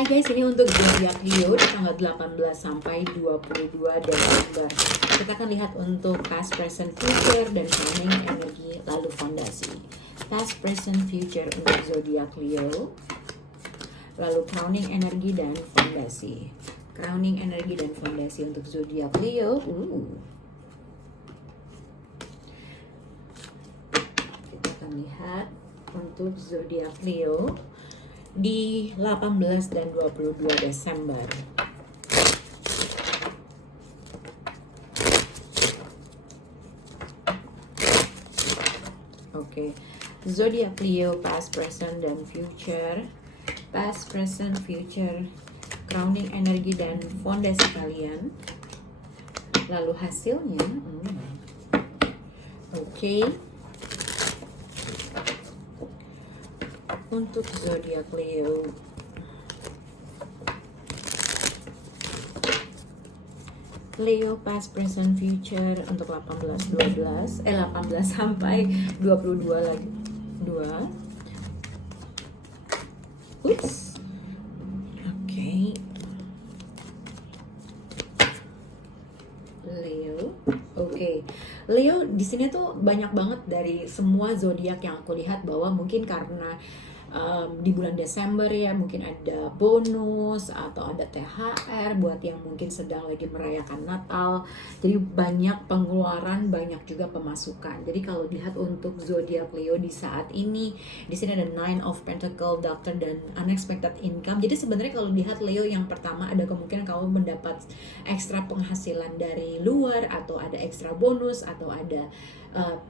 Hai guys, ini untuk zodiak Leo di tanggal 18 sampai 22 Desember. Kita akan lihat untuk past, present, future dan crowning energi lalu fondasi. Past, present, future untuk zodiak Leo. Lalu crowning energi dan fondasi. Crowning energi dan fondasi untuk zodiak Leo. Kita akan lihat untuk zodiak Leo di 18 dan 22 Desember. Oke. Zodiak Leo past, present dan future. Past, present, future, crowning energi dan fondasi kalian. Lalu hasilnya. Oke. Untuk zodiak Leo, Leo past, present, future untuk 18 sampai 22 lagi. 2. Oops. Oke. Leo. Oke. Leo di sini tuh banyak banget dari semua zodiak yang aku lihat bahwa mungkin karena di bulan Desember ya mungkin ada bonus atau ada THR buat yang mungkin sedang lagi merayakan Natal. Jadi banyak pengeluaran, banyak juga pemasukan. Jadi kalau dilihat untuk zodiak Leo di saat ini, di sini ada Nine of Pentacle, Doctor dan unexpected income. Jadi sebenarnya kalau dilihat Leo yang pertama ada kemungkinan kamu mendapat ekstra penghasilan dari luar atau ada ekstra bonus atau ada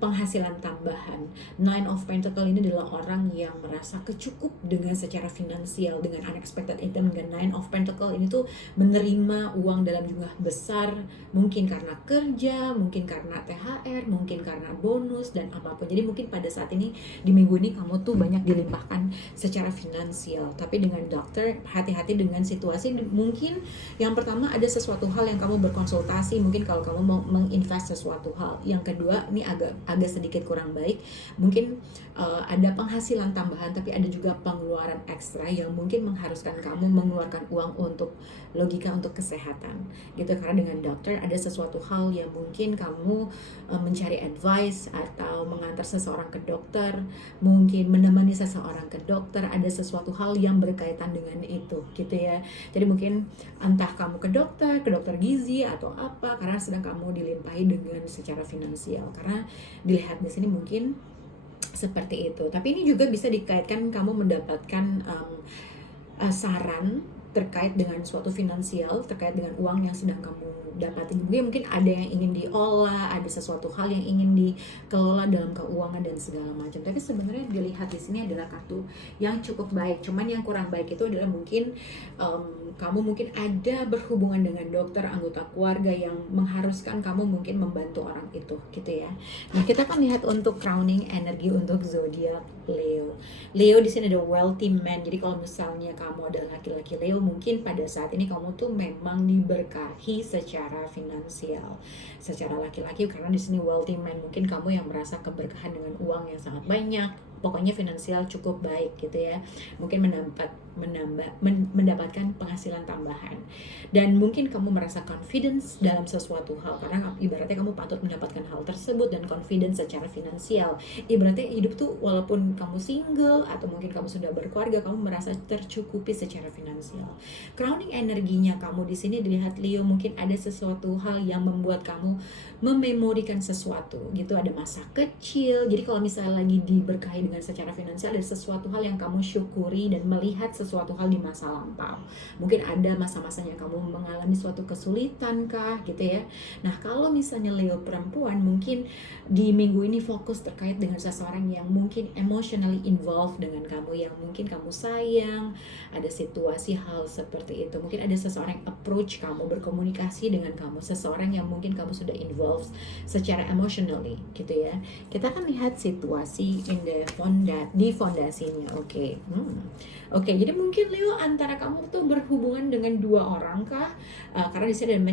penghasilan tambahan. Nine of Pentacle ini adalah orang yang merasa kecukup dengan secara finansial dengan unexpected income. Dengan Nine of Pentacle ini tuh menerima uang dalam jumlah besar, mungkin karena kerja, mungkin karena THR, mungkin karena bonus dan apapun. Jadi mungkin pada saat ini di minggu ini kamu tuh banyak dilimpahkan secara finansial. Tapi dengan Doctor, hati-hati dengan situasi. Mungkin yang pertama ada sesuatu hal yang kamu berkonsultasi, mungkin kalau kamu mau menginvest sesuatu hal. Yang kedua ini agak sedikit kurang baik, mungkin ada penghasilan tambahan tapi ada juga pengeluaran ekstra yang mungkin mengharuskan kamu mengeluarkan uang untuk logika untuk kesehatan gitu. Karena dengan dokter ada sesuatu hal yang mungkin kamu mencari advice atau mengantar seseorang ke dokter, mungkin menemani seseorang ke dokter, ada sesuatu hal yang berkaitan dengan itu gitu ya. Jadi mungkin entah kamu ke dokter gizi atau apa karena sedang kamu dilimpahi dengan secara finansial. Karena dilihat di sini mungkin seperti itu. Tapi ini juga bisa dikaitkan kamu mendapatkan saran terkait dengan suatu finansial, terkait dengan uang yang sedang kamu dapatin. Mungkin ada yang ingin diolah, ada sesuatu hal yang ingin dikelola dalam keuangan dan segala macam. Tapi sebenarnya dilihat di sini adalah kartu yang cukup baik. Cuman yang kurang baik itu adalah mungkin kamu mungkin ada berhubungan dengan dokter, anggota keluarga yang mengharuskan kamu mungkin membantu orang itu, gitu ya. Nah, kita akan lihat untuk crowning energi untuk zodiak Leo. Leo di sini ada wealthy man. Jadi kalau misalnya kamu adalah laki-laki Leo, mungkin pada saat ini kamu tuh memang diberkahi secara finansial, secara laki-laki karena di sini wealthy man. Mungkin kamu yang merasa keberkahan dengan uang yang sangat banyak. Pokoknya finansial cukup baik gitu ya. Mungkin mendapatkan penghasilan tambahan. Dan mungkin kamu merasa confidence dalam sesuatu hal karena ibaratnya kamu patut mendapatkan hal tersebut dan confidence secara finansial. Ibaratnya hidup tuh walaupun kamu single atau mungkin kamu sudah berkeluarga, kamu merasa tercukupi secara finansial. Crowning energinya kamu di sini dilihat Leo, mungkin ada sesuatu hal yang membuat kamu mememorikan sesuatu gitu. Ada masa kecil. Jadi kalau misalnya lagi diberkahi dengan secara finansial, ada sesuatu hal yang kamu syukuri dan melihat sesuatu hal di masa lampau. Mungkin ada masa-masanya kamu mengalami suatu kesulitan kah gitu ya. Nah, kalau misalnya Leo perempuan, mungkin di minggu ini fokus terkait dengan seseorang yang mungkin emotionally involved dengan kamu, yang mungkin kamu sayang, ada situasi hal seperti itu. Mungkin ada seseorang yang approach kamu, berkomunikasi dengan kamu, seseorang yang mungkin kamu sudah involved secara emotionally gitu ya. Kita akan lihat situasi di fondasinya. Oke, jadi Jadi mungkin Leo antara kamu tuh berhubungan dengan dua orang kah? Karena di sini ada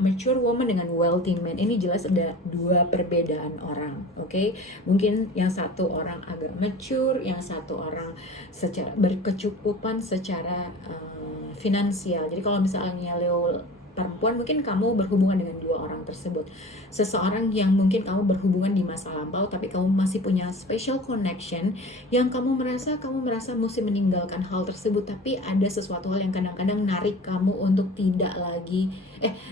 mature woman dengan wealthy man. Ini jelas ada dua perbedaan orang, oke? Mungkin yang satu orang agak mature, yang satu orang secara berkecukupan secara finansial. Jadi kalau misalnya Leo perempuan, mungkin kamu berhubungan dengan dua orang tersebut. Seseorang yang mungkin kamu berhubungan di masa lampau, tapi kamu masih punya special connection yang kamu merasa mesti meninggalkan hal tersebut, tapi ada sesuatu hal yang kadang-kadang narik kamu untuk tidak lagi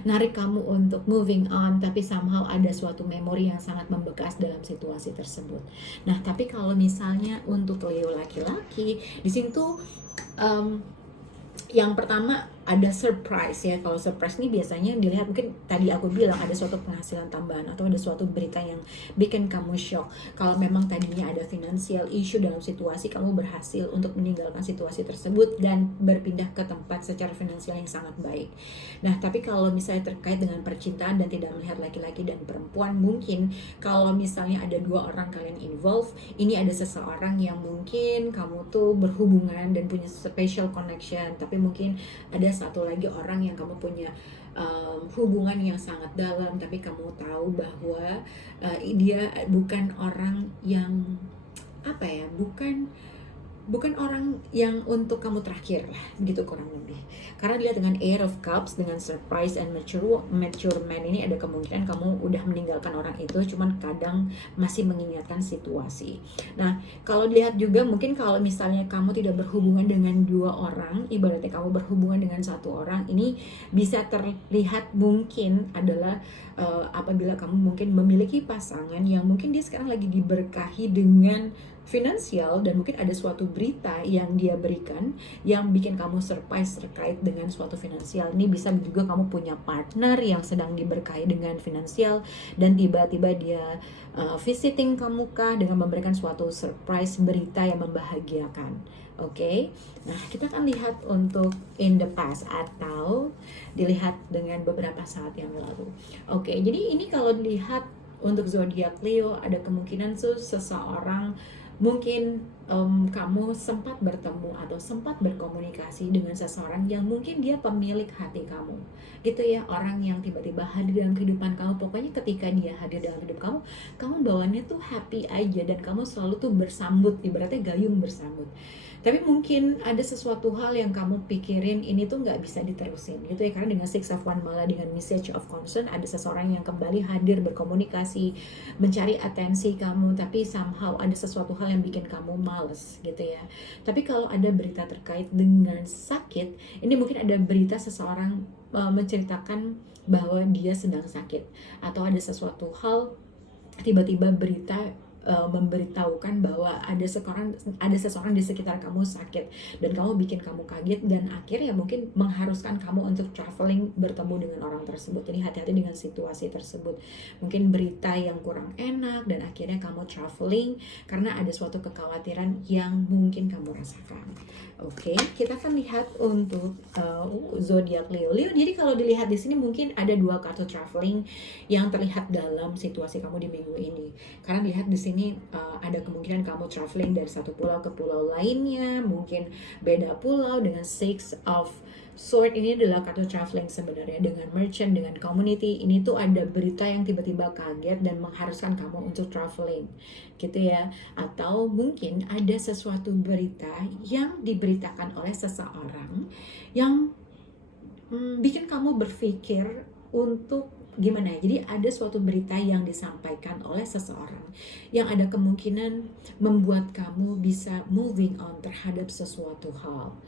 narik kamu untuk moving on, tapi somehow ada suatu memori yang sangat membekas dalam situasi tersebut. Nah, tapi kalau misalnya untuk Leo laki-laki, di sini tuh yang pertama ada surprise ya. Kalau surprise ini biasanya dilihat, mungkin tadi aku bilang ada suatu penghasilan tambahan atau ada suatu berita yang bikin kamu shock. Kalau memang tadinya ada financial issue dalam situasi, kamu berhasil untuk meninggalkan situasi tersebut dan berpindah ke tempat secara finansial yang sangat baik. Nah, tapi kalau misalnya terkait dengan percintaan dan tidak melihat laki-laki dan perempuan, mungkin kalau misalnya ada dua orang kalian involved, ini ada seseorang yang mungkin kamu tuh berhubungan dan punya special connection, tapi mungkin ada satu lagi orang yang kamu punya hubungan yang sangat dalam, tapi kamu tahu bahwa dia bukan orang yang bukan orang yang untuk kamu terakhir lah, begitu kurang lebih. Karena dia dengan Air of Cups, dengan surprise and mature man ini ada kemungkinan kamu udah meninggalkan orang itu, cuman kadang masih mengingatkan situasi. Nah, kalau dilihat juga mungkin kalau misalnya kamu tidak berhubungan dengan dua orang, ibaratnya kamu berhubungan dengan satu orang, ini bisa terlihat mungkin adalah apabila kamu mungkin memiliki pasangan yang mungkin dia sekarang lagi diberkahi dengan finansial, dan mungkin ada suatu berita yang dia berikan yang bikin kamu surprise terkait dengan suatu finansial. Ini bisa juga kamu punya partner yang sedang diberkahi dengan finansial dan tiba-tiba dia visiting kamu kah dengan memberikan suatu surprise berita yang membahagiakan. Oke. Nah, kita akan lihat untuk in the past atau dilihat dengan beberapa saat yang lalu. Oke, jadi ini kalau dilihat untuk zodiak Leo, ada kemungkinan seseorang mungkin kamu sempat bertemu atau sempat berkomunikasi dengan seseorang yang mungkin dia pemilik hati kamu, gitu ya. Orang yang tiba-tiba hadir dalam kehidupan kamu. Pokoknya ketika dia hadir dalam hidup kamu, kamu bawaannya tuh happy aja dan kamu selalu tuh bersambut, ibaratnya gayung bersambut. Tapi mungkin ada sesuatu hal yang kamu pikirin ini tuh nggak bisa diterusin, gitu ya. Karena dengan Six of Wands malah dengan message of concern, ada seseorang yang kembali hadir berkomunikasi, mencari atensi kamu, tapi somehow ada sesuatu hal yang bikin kamu males, gitu ya. Tapi kalau ada berita terkait dengan sakit, ini mungkin ada berita seseorang menceritakan bahwa dia sedang sakit, atau ada sesuatu hal tiba-tiba berita memberitahukan bahwa ada seseorang di sekitar kamu sakit dan kamu bikin kamu kaget, dan akhirnya mungkin mengharuskan kamu untuk traveling bertemu dengan orang tersebut. Jadi hati-hati dengan situasi tersebut. Mungkin berita yang kurang enak dan akhirnya kamu traveling karena ada suatu kekhawatiran yang mungkin kamu rasakan. Oke, kita akan lihat untuk zodiak Leo. Jadi kalau dilihat di sini mungkin ada dua kartu traveling yang terlihat dalam situasi kamu di minggu ini. Karena dilihat di sini ada kemungkinan kamu traveling dari satu pulau ke pulau lainnya, mungkin beda pulau. Dengan Six of Swords ini adalah kartu traveling sebenarnya. Dengan merchant, dengan community, ini tuh ada berita yang tiba-tiba kaget dan mengharuskan kamu untuk traveling, gitu ya. Atau mungkin ada sesuatu berita yang diberitakan oleh seseorang yang bikin kamu berpikir untuk gimana ya. Jadi ada suatu berita yang disampaikan oleh seseorang yang ada kemungkinan membuat kamu bisa moving on terhadap sesuatu hal.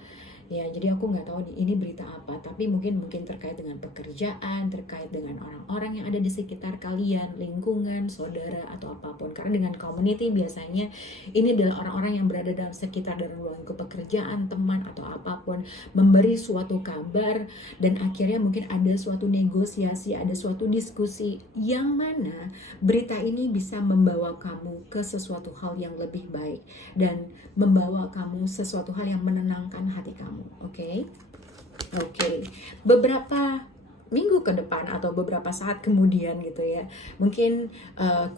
Ya, jadi aku nggak tahu nih ini berita apa, tapi mungkin terkait dengan pekerjaan, terkait dengan orang-orang yang ada di sekitar kalian, lingkungan, saudara atau apapun. Karena dengan community biasanya ini adalah orang-orang yang berada dalam sekitar dan ruang pekerjaan, teman atau apapun, memberi suatu kabar dan akhirnya mungkin ada suatu negosiasi, ada suatu diskusi yang mana berita ini bisa membawa kamu ke sesuatu hal yang lebih baik dan membawa kamu sesuatu hal yang menenangkan hati kamu. Oke. Beberapa minggu ke depan atau beberapa saat kemudian gitu ya. Mungkin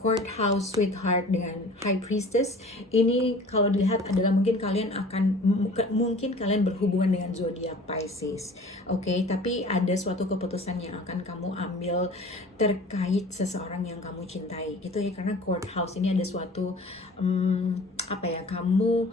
courthouse sweetheart dengan high priestess ini kalau dilihat adalah mungkin kalian akan mungkin kalian berhubungan dengan zodiak Pisces. Oke, tapi ada suatu keputusan yang akan kamu ambil terkait seseorang yang kamu cintai gitu ya, karena courthouse ini ada suatu apa ya, kamu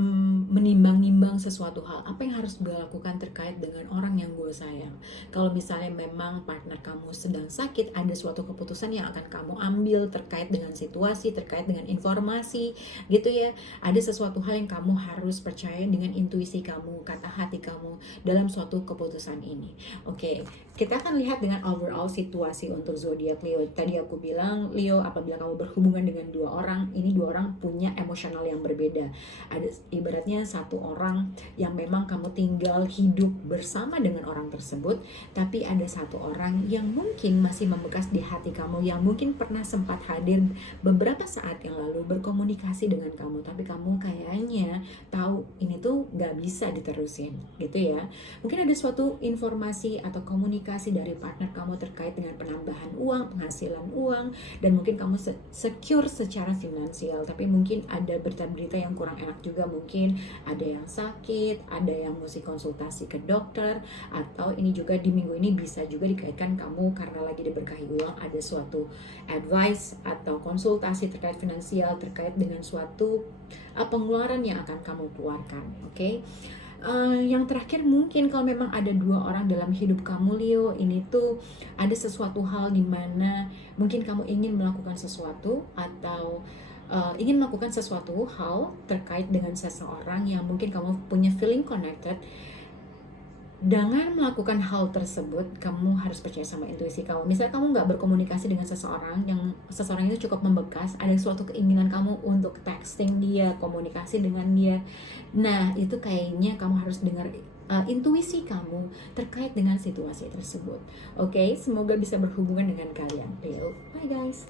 menimbang-nimbang sesuatu hal, apa yang harus gue lakukan terkait dengan orang yang gue sayang. Kalau misalnya memang partner kamu sedang sakit, ada suatu keputusan yang akan kamu ambil terkait dengan situasi, terkait dengan informasi gitu ya. Ada sesuatu hal yang kamu harus percaya dengan intuisi kamu, kata hati kamu dalam suatu keputusan ini. Oke, kita akan lihat dengan overall situasi untuk zodiak Leo. Tadi aku bilang Leo, apabila kamu berhubungan dengan dua orang, ini dua orang punya emosional yang berbeda. Ada ibaratnya satu orang yang memang kamu tinggal hidup bersama dengan orang tersebut, tapi ada satu orang yang mungkin masih membekas di hati kamu, yang mungkin pernah sempat hadir beberapa saat yang lalu berkomunikasi dengan kamu, tapi kamu kayaknya tahu ini tuh gak bisa diterusin gitu ya. Mungkin ada suatu informasi atau komunikasi dari partner kamu terkait dengan penambahan uang, penghasilan uang, dan mungkin kamu secure secara finansial, tapi mungkin ada berita-berita yang kurang enak juga. Mungkin ada yang sakit, ada yang mesti konsultasi ke dokter, atau ini juga di minggu ini bisa juga dikaitkan kamu karena lagi diberkahi uang, ada suatu advice atau konsultasi terkait finansial, terkait dengan suatu pengeluaran yang akan kamu keluarkan. Oke. Yang terakhir, mungkin kalau memang ada dua orang dalam hidup kamu Leo, ini tuh ada sesuatu hal di mana mungkin kamu ingin melakukan sesuatu atau ingin melakukan sesuatu hal terkait dengan seseorang yang mungkin kamu punya feeling connected. Dengan melakukan hal tersebut, kamu harus percaya sama intuisi kamu. Misalnya kamu nggak berkomunikasi dengan seseorang, yang seseorang itu cukup membekas, ada suatu keinginan kamu untuk texting dia, komunikasi dengan dia. Nah, itu kayaknya kamu harus dengar intuisi kamu terkait dengan situasi tersebut. Oke, semoga bisa berhubungan dengan kalian. Leo, bye guys.